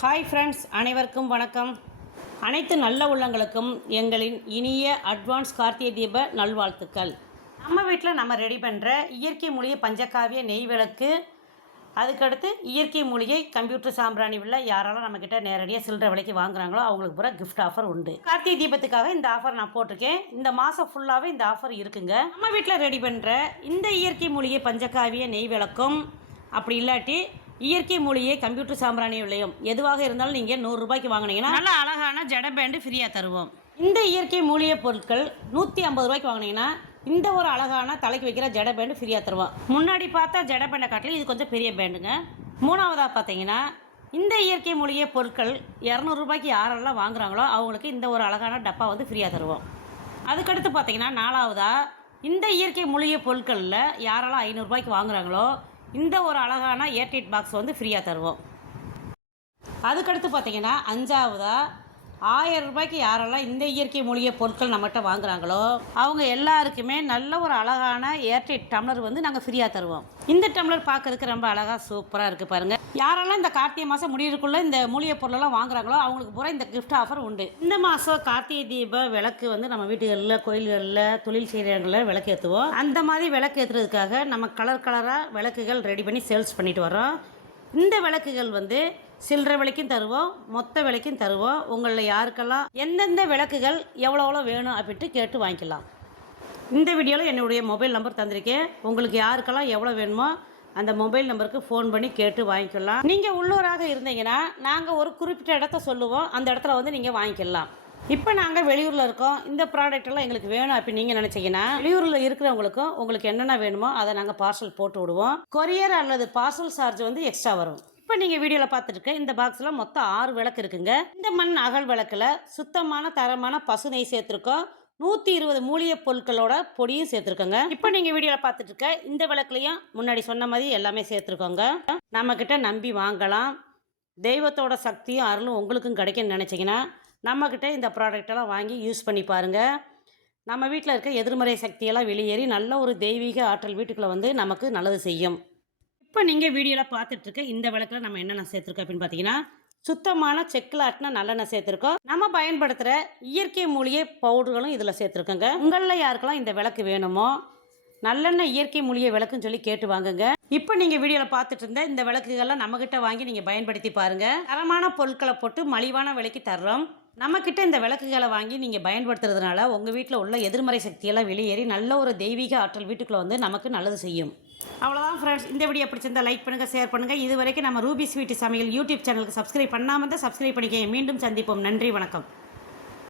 Hi friends, அனைவருக்கும் வணக்கம். அனைத்து நல்ல உள்ளங்களுக்கும் எங்களின் இனிய அட்வான்ஸ் கார்த்திகை தீப நல்வாழ்த்துக்கள். நம்ம வீட்டில் நம்ம ரெடி பண்ணுற இயற்கை மூலிகை பஞ்சகாவிய நெய் விளக்கு, அதுக்கடுத்து இயற்கை மூலிகை கம்ப்யூட்டர் சாம்பிராணி உள்ள யாரெல்லாம் நம்மக்கிட்ட நேரடியாக சில்லறை விலைக்கு வாங்குறாங்களோ அவங்களுக்கு பூரா கிஃப்ட் ஆஃபர் உண்டு. கார்த்திகை தீபத்துக்காக இந்த ஆஃபர் நான் போட்டிருக்கேன். இந்த மாதம் ஃபுல்லாகவே இந்த ஆஃபர் இருக்குங்க. நம்ம வீட்டில் ரெடி பண்ணுற இந்த இயற்கை மூலிகை பஞ்சகாவிய நெய் விளக்கும், அப்படி இல்லாட்டி இயற்கை மூலிகை கம்ப்யூட்டர் சாம்பிராணி விலையும் எதுவாக இருந்தாலும் நீங்கள் 100 ரூபாய்க்கு வாங்கினீங்கன்னா நல்ல அழகான ஜட பேண்டு ஃப்ரீயாக தருவோம். இந்த இயற்கை மூலிகை பொருட்கள் 150 ரூபாய்க்கு வாங்கினீங்கன்னா இந்த ஒரு அழகான தலைக்கு வைக்கிற ஜட பேண்டு ஃப்ரீயாக தருவோம். முன்னாடி பார்த்தா ஜட பேண்டை காட்டிலும் இது கொஞ்சம் பெரிய பேண்டுங்க. மூணாவதாக பார்த்தீங்கன்னா இந்த இயற்கை மூலிகை பொருட்கள் 200 ரூபாய்க்கு யாரெல்லாம் வாங்குறாங்களோ அவங்களுக்கு இந்த ஒரு அழகான டப்பா வந்து ஃப்ரீயாக தருவோம். அதுக்கடுத்து பார்த்தீங்கன்னா நாலாவதாக இந்த இயற்கை மூலிகை பொருட்களில் யாரெல்லாம் 500 ரூபாய்க்கு வாங்குறாங்களோ இந்த ஒரு அழகான ஏர்டைட் பாக்ஸ் வந்து ஃப்ரீயாக தருவோம். அதுக்கடுத்து பார்த்தீங்கன்னா அஞ்சாவதாக 1000 ரூபாய்க்கு யாரெல்லாம் இந்த இயற்கை மூலிகை பொருட்கள் நம்மகிட்ட வாங்குறாங்களோ அவங்க எல்லாருக்குமே நல்ல ஒரு அழகான ஏர்டைட் டம்ளர் வந்து நாங்கள் ஃப்ரீயாக தருவோம். இந்த டம்ளர் பார்க்கறதுக்கு ரொம்ப அழகாக சூப்பராக இருக்குது பாருங்கள். யாரெல்லாம் இந்த கார்த்திகை மாதம் முடியறதுக்குள்ளே இந்த மூலிகை பொருளெல்லாம் வாங்குறாங்களோ அவங்களுக்கு பூரா இந்த கிஃப்ட் ஆஃபர் உண்டு. இந்த மாதம் கார்த்திகை தீப விளக்கு வந்து நம்ம வீட்டுகளில், கோயில்களில், தொழில் செய்கிறவங்களில் விளக்கு ஏற்றுவோம். அந்த மாதிரி விளக்கு ஏற்றுறதுக்காக நம்ம கலர் கலராக விளக்குகள் ரெடி பண்ணி சேல்ஸ் பண்ணிட்டு வரோம். இந்த விளக்குகள் வந்து சில்லறை விலைக்கும் தருவோம், மொத்த விலைக்கும் தருவோம். உங்களில் யாருக்கெல்லாம் எந்தெந்த விளக்குகள் எவ்வளோ வேணும் அப்படின்ட்டு கேட்டு வாங்கிக்கலாம். இந்த வீடியோவில் என்னுடைய மொபைல் நம்பர் தந்திருக்கேன். உங்களுக்கு யாருக்கெல்லாம் எவ்வளோ வேணுமோ அந்த மொபைல் நம்பருக்கு ஃபோன் பண்ணி கேட்டு வாங்கிக்கலாம். நீங்கள் உள்ளூராக இருந்தீங்கன்னா நாங்கள் ஒரு குறிப்பிட்ட இடத்த சொல்லுவோம், அந்த இடத்துல வந்து நீங்கள் வாங்கிக்கலாம். இப்போ நாங்கள் வெளியூரில் இருக்கோம், இந்த ப்ராடக்டெல்லாம் எங்களுக்கு வேணும் அப்படின்னு நீங்கள் நினச்சிங்கன்னா வெளியூரில் இருக்கிறவங்களுக்கும் உங்களுக்கு என்னென்ன வேணுமோ அதை நாங்கள் பார்சல் போட்டு விடுவோம். கொரியர் அல்லது பார்சல் சார்ஜ் வந்து எக்ஸ்ட்ரா வரும். இப்போ நீங்கள் வீடியோவில் பார்த்துருக்க இந்த பாக்ஸில் மொத்தம் 6 விளக்கு இருக்குங்க. இந்த மண் அகல் விளக்கில் சுத்தமான தரமான பசு நெய் சேர்த்துருக்கோம். 120 மூலிகை பொருட்களோட பொடியும் சேர்த்துருக்கோங்க. இப்போ நீங்கள் வீடியோவில் பார்த்துட்டு இருக்க இந்த விளக்குலையும் முன்னாடி சொன்ன மாதிரி எல்லாமே சேர்த்துருக்கோங்க. நம்மக்கிட்ட நம்பி வாங்கலாம். தெய்வத்தோட சக்தியும் அருளும் உங்களுக்கும் கிடைக்குன்னு நினச்சிங்கன்னா நம்மக்கிட்ட இந்த ப்ராடக்டெல்லாம் வாங்கி யூஸ் பண்ணி பாருங்கள். நம்ம வீட்டில் இருக்க எதிர்மறை சக்தியெல்லாம் வெளியேறி நல்ல ஒரு தெய்வீக ஆற்றல் வீட்டுக்குள்ளே வந்து நமக்கு நல்லது செய்யும். இப்போ நீங்கள் வீடியோவில் பார்த்துட்ருக்க இந்த விளக்கில் நம்ம என்னென்ன சேர்த்துருக்கோம் அப்படின்னு பார்த்தீங்கன்னா சுத்தமான செக்கில் ஆட்டின நல்லெண்ணெய் சேர்த்துருக்கோம். நம்ம பயன்படுத்துகிற இயற்கை மூலிகை பவுடர்களும் இதில் சேர்த்துருக்கோங்க. உங்களில் யாருக்கெல்லாம் இந்த விளக்கு வேணுமோ நல்லெண்ணெய் இயற்கை மூலிகை விளக்குன்னு சொல்லி கேட்டு வாங்குங்க. இப்போ நீங்கள் வீடியோவில் பார்த்துட்டு இருந்த இந்த விளக்குகள்லாம் நம்மக்கிட்ட வாங்கி நீங்கள் பயன்படுத்தி பாருங்கள். தரமான பொருட்களை போட்டு மலிவான விலைக்கு தர்றோம். நம்மக்கிட்ட இந்த விளக்குகளை வாங்கி நீங்கள் பயன்படுத்துறதுனால உங்கள் வீட்டில் உள்ள எதிர்மறை சக்தியெல்லாம் வெளியேறி நல்ல ஒரு தெய்வீக ஆற்றல் வீட்டுக்குள்ளே வந்து நமக்கு நல்லது செய்யும். அவ்வளோதான் ஃப்ரெண்ட்ஸ். இந்த வீடியோ பிடிச்சிருந்தா லைக் பண்ணுங்கள், ஷேர் பண்ணுங்கள். இது வரைக்கும் நம்ம ரூபி ஸ்வீட் சமையல் யூடியூப் சேனலுக்கு சப்ஸ்கிரைப் பண்ணாமல் தான் சப்ஸ்கிரைப் பண்ணிக்கங்க. மீண்டும் சந்திப்போம். நன்றி, வணக்கம்.